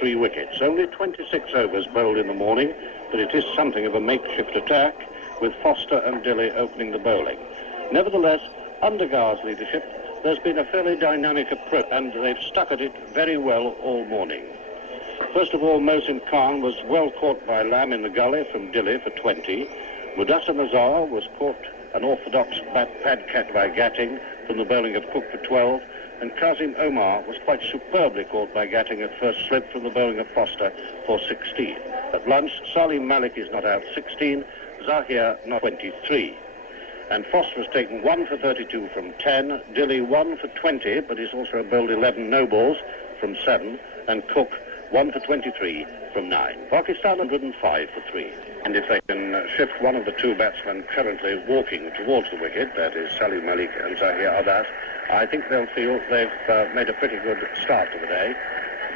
3 wickets. Only 26 overs bowled in the morning, but it is something of a makeshift attack, with Foster and Dilley opening the bowling. Nevertheless, under Gar's leadership, there's been a fairly dynamic approach, and they've stuck at it very well all morning. First of all, Mohsin Khan was well caught by Lamb in the gully from Dilley for 20. Mudassar Nazar was caught an orthodox pad catch by Gatting from the bowling of Cook for 12, and Kazim Omar was quite superbly caught by Gatting at first slip from the bowling of Foster for 16. At lunch, Salim Malik is not out 16, Zahir not 23. And Foster has taken 1 for 32 from 10, Dilley 1 for 20, but he's also bowled 11 no-balls from 7, and Cook 1 for 23 from 9. Pakistan 105 for 3. And if they can shift one of the two batsmen currently walking towards the wicket, that is Salim Malik and Zahir Abbas, I think they'll feel they've made a pretty good start to the day,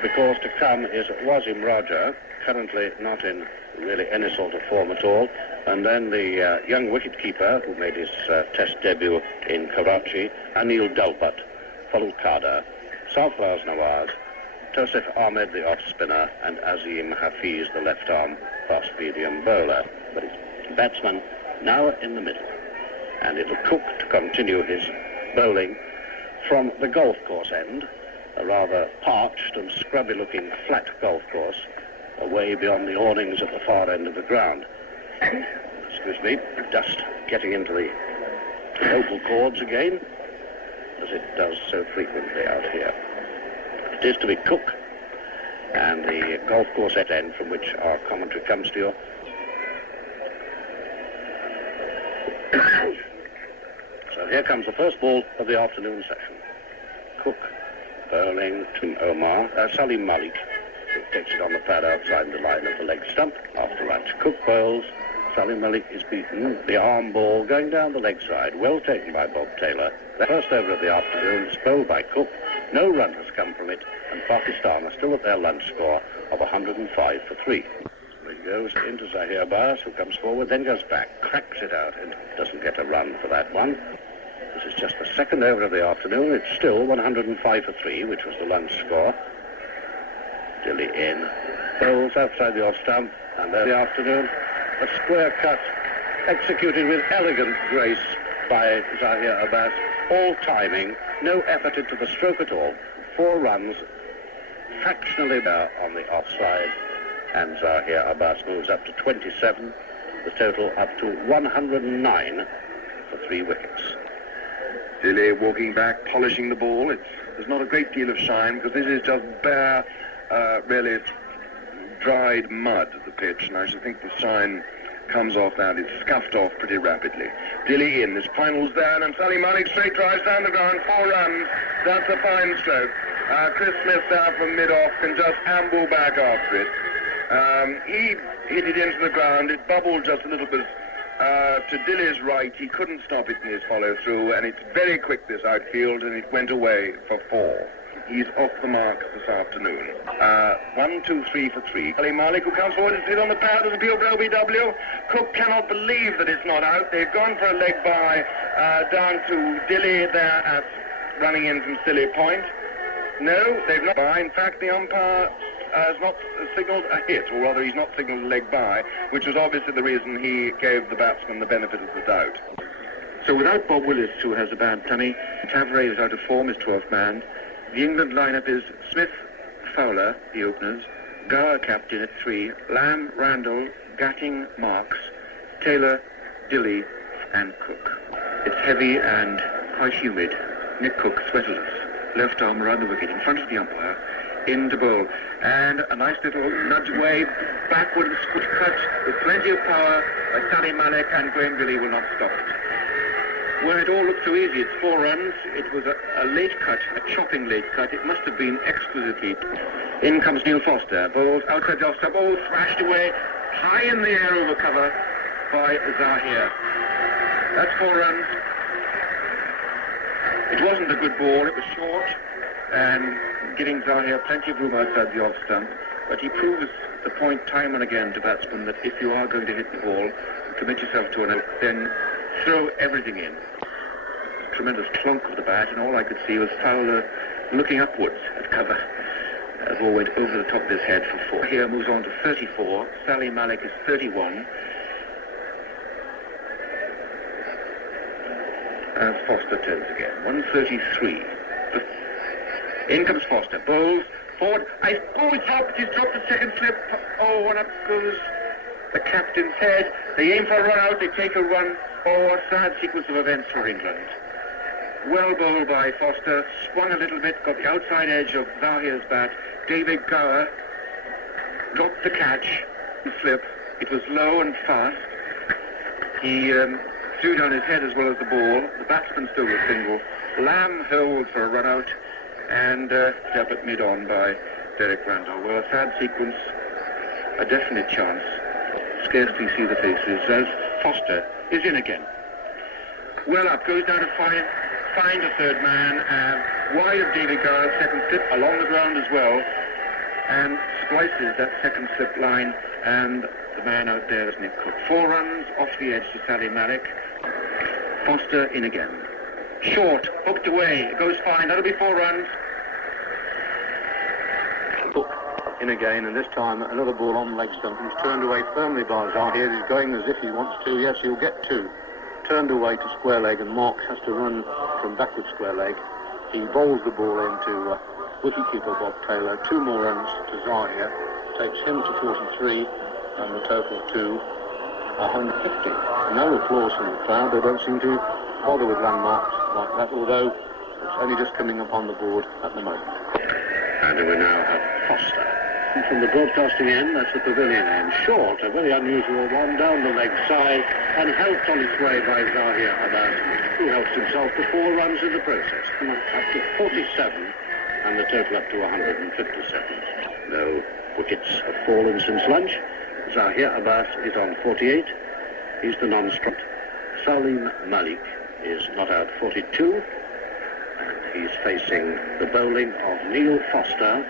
because to come is Wasim Raja, currently not in really any sort of form at all, and then the young wicket-keeper who made his test debut in Karachi, Anil Dalpat, Falul Sarfraz Nawaz, Tosif Ahmed, the off-spinner, and Azim Hafiz, the left-arm fast-medium bowler. But his batsman now in the middle, and it'll Cook to continue his bowling from the golf course end, a rather parched and scrubby-looking flat golf course, away beyond the awnings at the far end of the ground. Excuse me, dust getting into the vocal cords again, as it does so frequently out here. It is to be Cook, and the golf course at end from which our commentary comes to you. So here comes the first ball of the afternoon session. Cook bowling to Omar, Salim Malik, who takes it on the pad outside the line of the leg stump. After lunch, Cook bowls. Salim Malik is beaten. The arm ball going down the leg side, well taken by Bob Taylor. The first over of the afternoon is bowled by Cook. No run has come from it, and Pakistan are still at their lunch score of 105 for 3. He goes into Zahir Abbas, who comes forward, then goes back, cracks it out, and doesn't get a run for that one. This is just the second over of the afternoon. It's still 105 for 3, which was the lunch score. Dilley in, bowls outside the off stump, and there the afternoon, a square cut executed with elegant grace by Zahir Abbas, all timing, no effort into the stroke at all. 4 runs, fractionally there on the offside, and Zahir Abbas moves up to 27, the total up to 109 for 3 wickets. Dilley walking back, polishing the ball. There's not a great deal of shine, because this is just bare, really dried mud, the pitch, and I should think the shine comes off that. It's scuffed off pretty rapidly. Dilley in, this final's there, and Salim Malik straight drives down the ground, 4 runs. That's a fine stroke. Chris Smith there from mid-off can just amble back after it. He hit it into the ground. It bubbled just a little bit to Dilley's right. He couldn't stop it in his follow-through, and it's very quick, this outfield, and it went away for 4. He's off the mark this afternoon. 1, 2, 3 for 3. Salim Malik, who comes forward, is hit on the pad. There's a pure for LBW. Cook cannot believe that it's not out. They've gone for a leg by down to Dilley there at running in from Silly Point. No, they've not by. In fact, the umpire has not signalled a hit, or rather he's not signalled a leg by, which was obviously the reason he gave the batsman the benefit of the doubt. So without Bob Willis, who has a bad tummy, Tavray is out of form, is 12th man. The England lineup is Smith, Fowler, the openers, Gar captain at 3, Lamb, Randall, Gatting, Marks, Taylor, Dilley, and Cook. It's heavy and quite humid. Nick Cook, sweaterless, left arm around the wicket in front of the umpire, in to bowl, and a nice little nudge away, backward and squid cut with plenty of power by Salim Malik, and Graham Dilley will not stop it. Well, it all looked so easy. It's 4 runs. It was a late cut, a chopping late cut. It must have been exquisitely. In comes Neil Foster. Bowls outside the off-stump. Ball thrashed away, high in the air over cover by Zahir. That's 4 runs. It wasn't a good ball. It was short and giving Zahir plenty of room outside the off-stump. But he proves the point time and again to batsmen that if you are going to hit the ball, commit yourself to it, then throw everything in. Tremendous clunk of the bat, and all I could see was Fowler looking upwards at cover. The ball went over the top of his head for 4. Here moves on to 34. Sally Malik is 31. As Foster turns again. 133. In comes Foster. Bowls. Forward. He's dropped. He's dropped the second slip. Oh, and up goes the captain's head. They aim for a run out. They take a run. Oh, a sad sequence of events for England. Well bowled by Foster. Swung a little bit. Got the outside edge of Zahir's bat. David Gower dropped the catch. Slip. It was low and fast. He threw down his head as well as the ball. The batsman still was single. Lamb held for a run out. And up at mid-on by Derek Randall. Well, a sad sequence, a definite chance. Scarcely see the faces as Foster is in again. Well up, goes down to find a third man, wide of David Gower's second slip, along the ground as well, and splices that second slip line, and the man out there is Nick Cook. 4 runs off the edge to Sally Malik. Foster in again. Short, hooked away, it goes fine, that'll be 4 runs. In again, and this time another ball on leg stump. He's turned away firmly by Zahir. He's going as if he wants to. Yes, he'll get 2. Turned away to square leg, and Marks has to run from backward square leg. He bowls the ball into wicketkeeper Bob Taylor. 2 more runs to Zahir. Takes him to 43, and the total to 150. No applause from the crowd. They don't seem to bother with landmarks like that, although it's only just coming up on the board at the moment. And we now have Foster. And from the broadcasting end, that's the pavilion end. Short, a very unusual one, down the leg side, and helped on its way by Zahir Abbas, who helps himself to 4 runs in the process. Up to 47, and the total up to 157. No wickets have fallen since lunch. Zahir Abbas is on 48. He's the non-strut. Salim Malik is not out 42. And he's facing the bowling of Neil Foster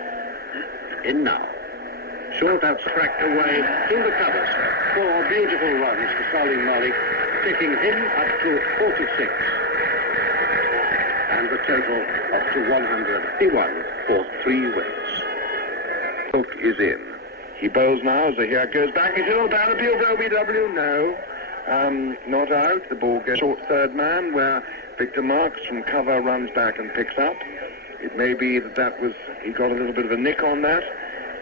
in now. Short outs cracked away through the covers. 4 beautiful runs for Salim Malik, taking him up to 46. And the total up to 151 for 3 wins. Cook is in. He bowls now. Zahir goes back. He's in down appeal for OBW. No. Not out. The ball goes short third man, where Victor Marks from cover runs back and picks up. It may be that was, he got a little bit of a nick on that,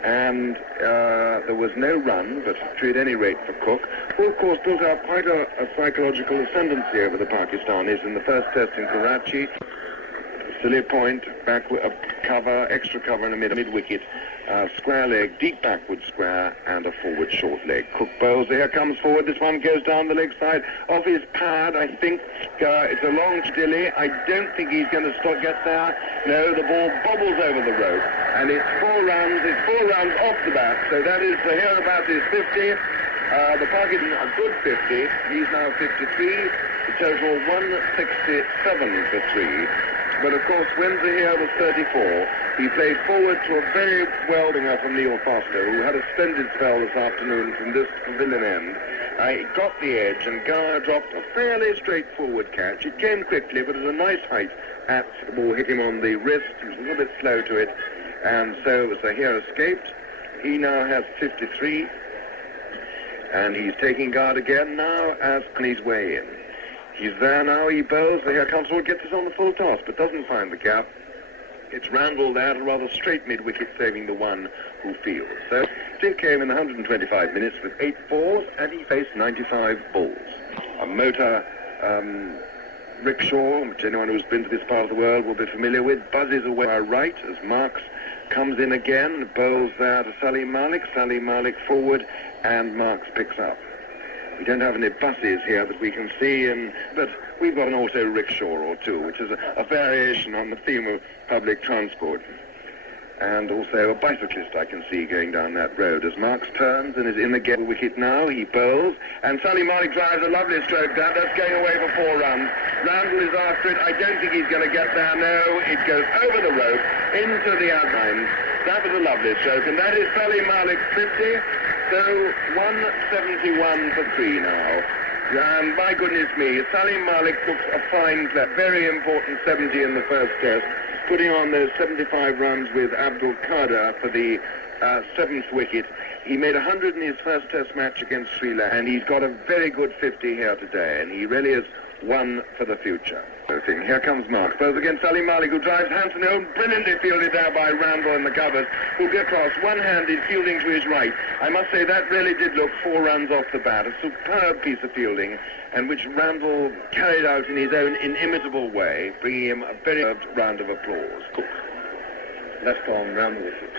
and there was no run, but at any rate for Cook, who of course built up quite a psychological ascendancy over the Pakistanis in the first test in Karachi. Silly point, cover, extra cover and a mid-wicket, square leg, deep backward square, and a forward short leg. Cook bowls, here comes forward, this one goes down the leg side of his pad, I think. It's a long dilly, I don't think he's going to get there. No, the ball bobbles over the rope, and it's 4 runs off the bat, so that is, here about is 50. The Pakistan a good 50, he's now 53, the total 167 for 3. But of course, when Zahir was 34, he played forward to a very well winger from Neil Foster, who had a splendid spell this afternoon from this pavilion end. He got the edge, and Gower dropped a fairly straightforward catch. It came quickly, but at a nice height. The ball hit him on the wrist. He was a little bit slow to it, and so Zahir escaped. He now has 53, and he's taking guard again now as on his way in. He's there now, he bowls, Zahir comes forward, gets us on the full toss, but doesn't find the gap. It's Randall there, a rather straight mid-wicket, saving the one who fields. So, Steve came in 125 minutes with 8 fours, and he faced 95 balls. A motor rickshaw, which anyone who's been to this part of the world will be familiar with, buzzes away right as Marks comes in again, bowls there to Salim Malik forward, and Marks picks up. We don't have any buses here that we can see, but we've got an auto rickshaw or two, which is a variation on the theme of public transport. And also a bicyclist I can see going down that road. As Marks turns and is in the wicket now, he bowls, and Salim Malik drives a lovely stroke down. That's going away for 4 runs. Randall is after it. I don't think he's going to get there. No, it goes over the rope into the outlines. That was a lovely stroke, and that is Salim Malik's 50. So 171 for 3 now. And my goodness me, Salim Malik took a fine, very important 70 in the first test, putting on those 75 runs with Abdul Qadir for the 7th wicket. He made 100 in his first test match against Sri Lanka, and he's got a very good 50 here today, and he really is one for the future. Here comes Mark. Both against Salim Malik, who drives Hanson home. Brilliantly fielded there by Randall in the covers, who gets across one-handed fielding to his right. I must say that really did look 4 runs off the bat. A superb piece of fielding, and which Randall carried out in his own inimitable way, bringing him a very round of applause. Cook, left arm round the wicket.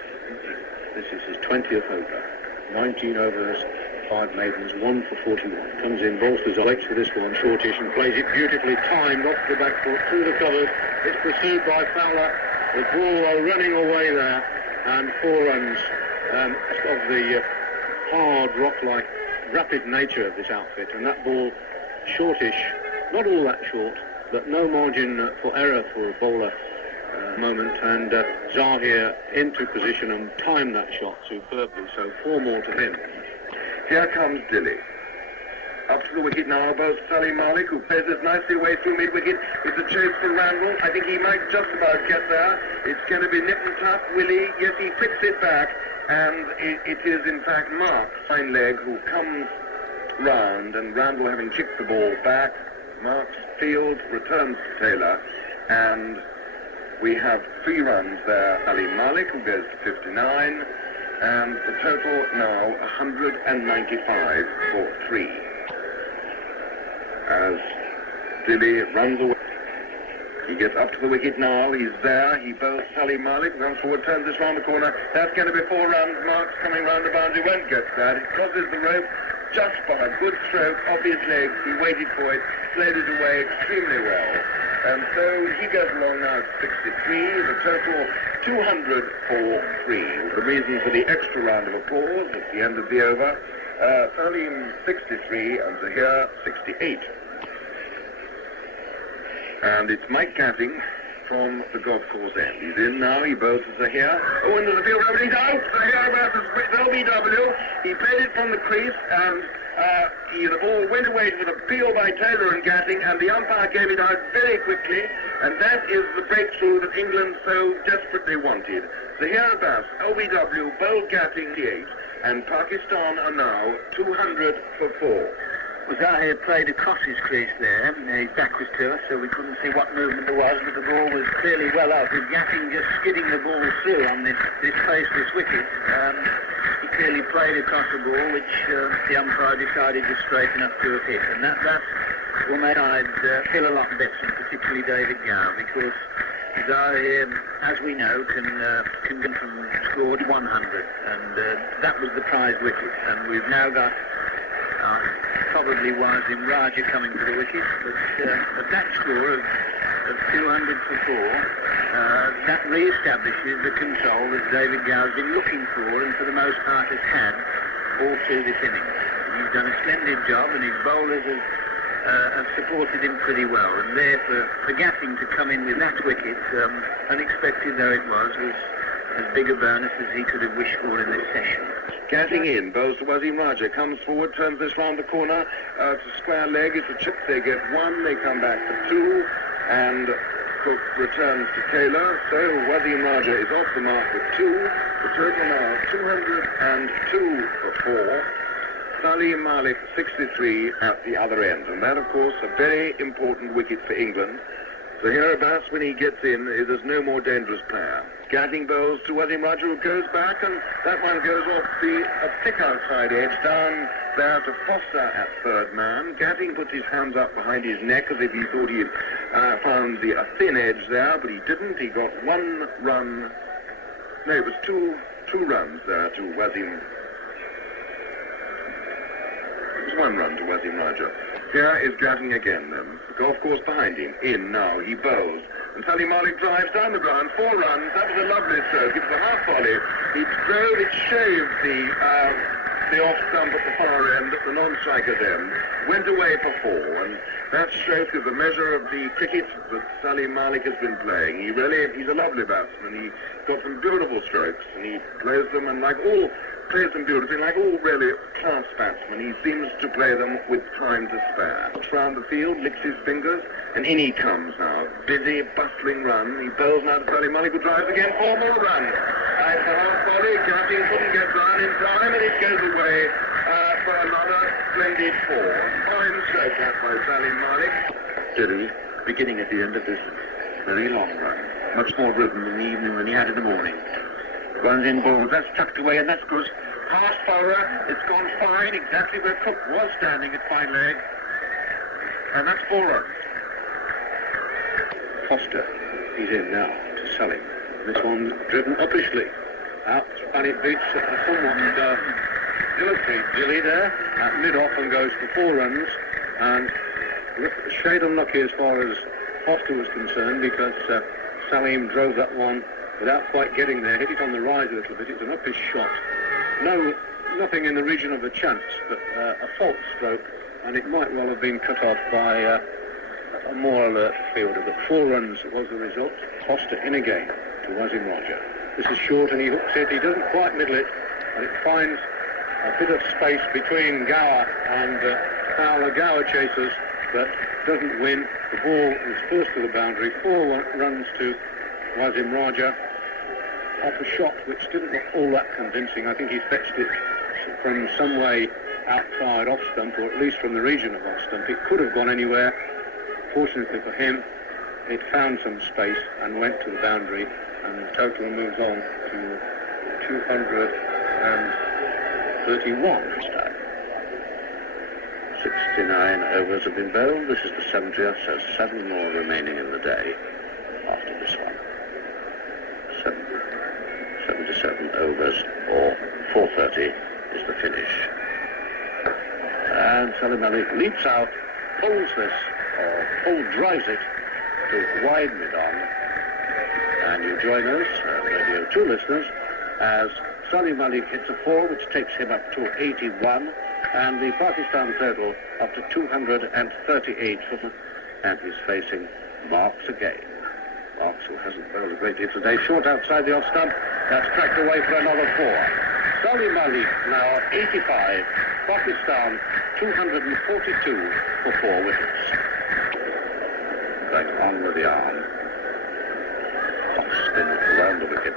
This is his 20th over. 19 overs, 5 maidens, 1 for 41. Comes in, bolsters Alex for this one, shortish, and plays it beautifully timed off the back foot through the covers. It's pursued by Fowler. The ball are running away there, and 4 runs of the hard, rock-like, rapid nature of this outfit. And that ball, shortish, not all that short, but no margin for error for a bowler. Moment, and Zahir into position and timed that shot superbly, so 4 more to him. Here comes Dilly. Up to the wicket now, both Salim Malik, who plays this nicely away through mid-wicket. It's a chase for Randall. I think he might just about get there. It's going to be nip and tuck. Willie, yes, he flicks it back, and it is in fact Mark, fine leg, who comes round, and Randall, having chipped the ball back, Mark's field returns to Taylor, and we have 3 runs there. Salim Malik, who goes to 59, and the total now 195 for 3. As Dilly runs away, he gets up to the wicket now. He's there. He bowls Salim Malik, runs forward, turns this round the corner. That's going to be 4 runs. Mark's coming round the boundary, won't get that. It crosses the rope just by a good stroke off his legs. He waited for it, played it away extremely well. And so he goes along now to 63, the total 200 for 3. The reason for the extra round of applause at the end of the over, Salim 63 and Zahir 68. And it's Mike Gatting from the golf course end. He's in now, he bowls to Zahir. Oh, into the field, he's out! Zahir versus LBW. He played it from the crease, and the ball went away to the appeal by Taylor and Gatting, and the umpire gave it out very quickly, and that is the breakthrough that England so desperately wanted. Zahir Abbas, LBW, bowled Gatting 8, and Pakistan are now 200 for 4. Zahir played across his crease there. His back was to us, so we couldn't see what movement there was, but the ball was clearly well up. With Gatting just skidding the ball through on this faceless wicket, he clearly played across the ball, which the umpire decided was straight enough to have hit. And that will make I'd feel a lot better, and particularly David Gow, because Zahir, as we know, can go from score to 100, and that was the prize wicket. And we've now got probably Wasim Raja coming to the wicket, but at that score of 200 for 4, that re-establishes the control that David Gow's been looking for, and for the most part has had all through this innings. He's done a splendid job, and his bowlers have supported him pretty well, and there for Gatting to come in with that wicket, unexpected though it was as big a bonus as he could have wished for in this session. Gatting in, bowls to Wasim Raja, comes forward, turns this round the corner to square leg. It's a chip. They get 1, they come back for 2, and Cook returns to Taylor. So Wasim Raja is off the mark with 2. The total now 202 for 4. Salim Malik 63 at the other end, and that, of course, a very important wicket for England. Zahir Abbas, when he gets in, is no more dangerous player. Gatting bowls to Wasim Raja, who goes back, and that one goes off the thick outside edge, down there to Foster at third man. Gatting puts his hands up behind his neck as if he thought he had found a thin edge there, but he didn't. He got 1 run. No, it was two runs there to Wasim. It was 1 run to Wasim Raja. Here is Gatting again then. The golf course behind him. In now. He bowls. And Salim Malik drives down the ground. 4 runs. That was a lovely stroke. It was a half volley. It drove, it shaved the off stump at the far end, at the non-striker's end. went away for 4, and that stroke is a measure of the cricket that Salim Malik has been playing. He's a lovely batsman. He's got some beautiful strokes, and he plays them, and plays them beautifully, like all really class batsmen. He seems to play them with time to spare. Round the field, licks his fingers, and in he comes now. Busy, bustling run. He bowls now to Salim Malik, who drives again. 4 more runs. Nice half volley. Gatti couldn't get round in time, and it goes away for another splendid 4. Fine stroke that by Salim Malik. Dilly, beginning at the end of this very long run. Much more rhythm in the evening than he had in the morning. Runs in balls, that's tucked away, and that's good. Fast fouler, it's gone fine, exactly where Cook was standing at fine leg. And that's 4 runs. Foster, he's in now to Salim. This one driven uppishly. Out, and it beats somewhat dilatory Dilly there. At mid-off and goes for 4 runs. And a shade unlucky as far as Foster was concerned, because Salim drove that one without quite getting there, hit it on the rise a little bit. It's an uppish shot. Nothing in the region of a chance, but a false stroke, and it might well have been cut off by a more alert fielder. But 4 runs was the result. Foster in again to Wasim Raja. This is short, and he hooks it. He doesn't quite middle it, and it finds a bit of space between Gower and Fowler. Gower chases, but doesn't win. The ball is first to the boundary. 4 runs to Wasim Raja off a shot which didn't look all that convincing. I think he fetched it from some way outside off stump, or at least from the region of off stump. It could have gone anywhere. Fortunately for him, it found some space and went to the boundary, and the total moves on to 231 this time. 69 overs have been bowled. This is the 70th, so 7 more remaining in the day after this one. 77 overs, or 430 is the finish. And Salim Malik leaps out, pulls this, or drives it to wide mid-on. And you join us, Radio 2 listeners, as Salim Malik hits a 4, which takes him up to 81, and the Pakistan total up to 238 and he's facing Marks again. Marks, who hasn't bowled a great deal today, short outside the off stump. That's cracked away for another 4. Salim Malik now 85. Pakistan 242 for 4 wickets. Right on with the arm. Hot spin around the wicket.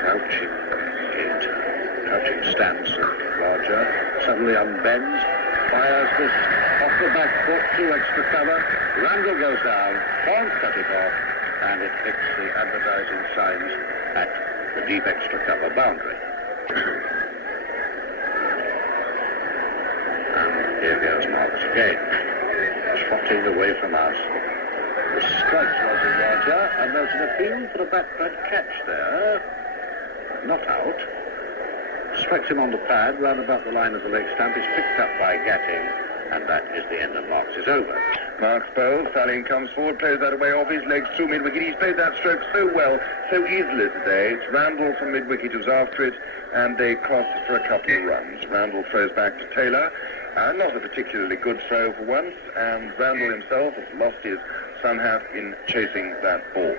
Crouching gait, crouching stance of Raja. Suddenly unbends, fires this off the back foot, 2 extra cover. Randall goes down, can't cut it off, and it hits the advertising signs at the deep extra cover boundary. And here goes Marks again, trotting away from us. The strikes Wasim Raja, and there's an appeal for a back-bread catch there. Not out. Strikes him on the pad, round about the line of the leg stump, is picked up by Gatting, and that is the end of Marks' over. Marks bowls, Salim comes forward, plays that away off his legs through mid-wicket. He's played that stroke so well, so easily today. It's Randall from mid-wicket who's after it, and they cross it for a couple of runs. Randall throws back to Taylor, not a particularly good throw for once, and Randall himself has lost his sun hat in chasing that ball.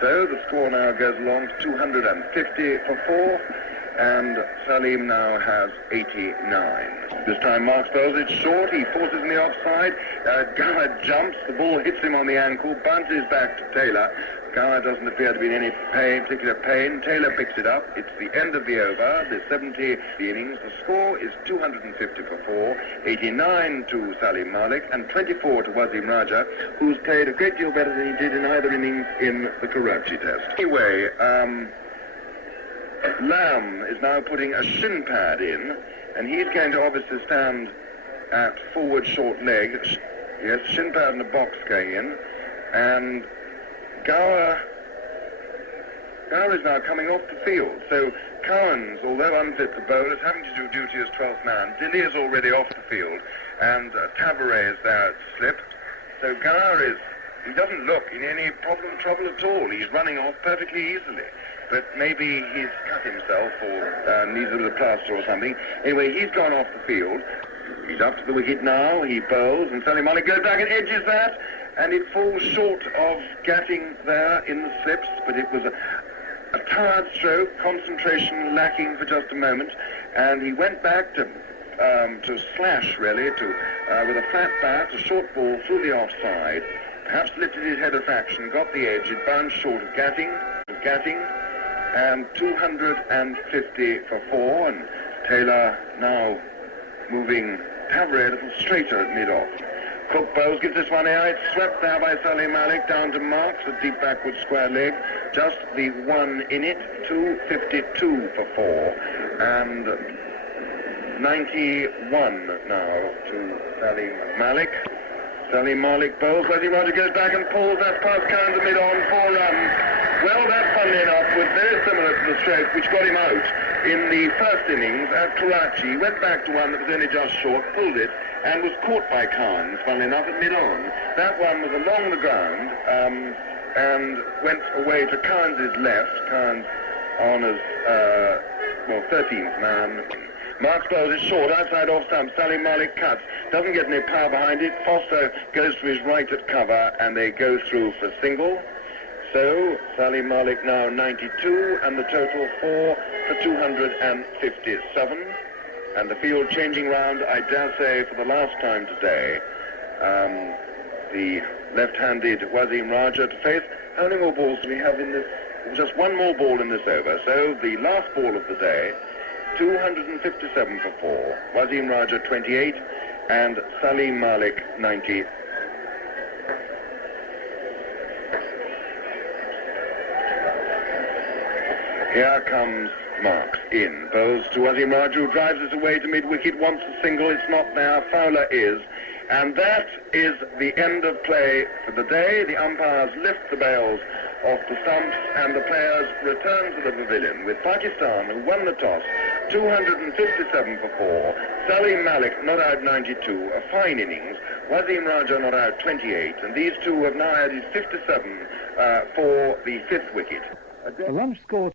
So the score now goes along to 250 for 4, and Salim now has 89. This time Marks bowls it short, he forces in the offside, Gower jumps, the ball hits him on the ankle, bounces back to Taylor. Gower doesn't appear to be in any particular pain. Taylor picks it up. It's the end of the over, the 70 innings. The score is 250 for 4, 89 to Salim Malik, and 24 to Wasim Raja, who's played a great deal better than he did in either innings in the Karachi test. Anyway, Lamb is now putting a shin pad in, and he's going to obviously stand at forward short leg. Yes, shin pad and a box going in, and Gower is now coming off the field. So Cohen's, although unfit for bowl, is having to do duty as 12th man. Dilly is already off the field, and Tabaret is there at slip. So Gower he doesn't look in any trouble at all. He's running off perfectly easily. but maybe he's cut himself or needs a bit of plaster or something. Anyway, he's gone off the field. He's up to the wicket now. He bowls, and Salim Malik goes back and edges that, and it falls short of getting there in the slips, but it was a tired stroke, concentration lacking for just a moment, and he went back to slash, really, with a flat bat, a short ball through the offside, perhaps lifted his head a fraction, got the edge, it bounced short of Gatting, and 250 for 4, and Taylor now moving Havre a little straighter at mid-off. Cook bowls, gives this one air, it's swept there by Salim Malik, down to Marks, a deep backward square leg, just the one in it, 252 for 4, and 91 now to Salim Malik. Salim Malik bowls, Wesley Roger goes back and pulls that past Khan to mid-on, 4 runs. Well, that, funnily enough, was very similar to the stroke which got him out in the first innings at Karachi. He went back to one that was only just short, pulled it, and was caught by Khan, funnily enough, at mid-on. That one was along the ground, and went away to Khan's left. Khan's on as, 13th man. Marks bowls is short, outside off stump. Salim Malik cuts, doesn't get any power behind it. Foster goes to his right at cover, and they go through for single. So, Salim Malik now 92, and the total 4 for 257. And the field changing round, I dare say, for the last time today. The left-handed Wasim Raja to face. How many more balls do we have in this? Just one more ball in this over. So, the last ball of the day, 257 for 4. Wasim Raja 28, and Salim Malik 90. Here comes Marks in. Bowls to Wasim Raja, who drives it away to mid-wicket, wants a single, it's not there, Fowler is. And that is the end of play for the day. The umpires lift the bails off the stumps, and the players return to the pavilion with Pakistan, who won the toss, 257 for 4. Salim Malik not out 92, a fine innings. Wasim Raja not out 28, and these two have now had his 57 for the 5th wicket. The lunch score